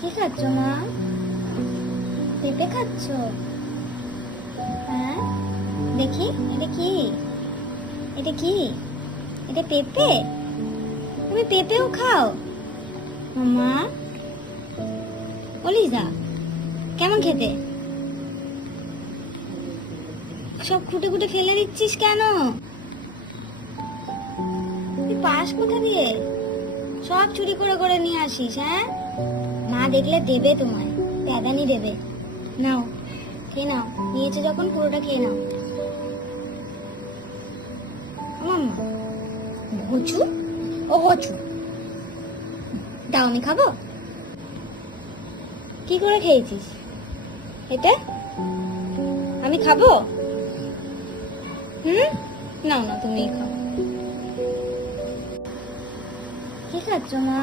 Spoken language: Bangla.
কি খাচ্ছ মা? পেঁপে খাচ্ছ? হ্যাঁ, দেখি এটা কি? এটা কি? এটা পেঁপে? তুমি পেঁপেও খাও মামা? অলিজা, কেমন খেতে? সব খুঁটে খুঁটে ফেলে দিচ্ছিস কেন? তুই পাস কোথা দিয়ে? সব চুরি করে করে নিয়ে আসিস? হ্যাঁ, মা দেখলে দেবে তোমায়, প্যাদানি দেবে। নাও, খেয়ে নাও, নিয়েছে যখন পুরোটা খেয়ে নাও। মাম্মা, হচু ও হচু দাও, আমি খাবো। কি করে খেয়েছিস এটা? আমি খাবো? নাও না, তুমিই খাও। কি খাচ্ছ মা?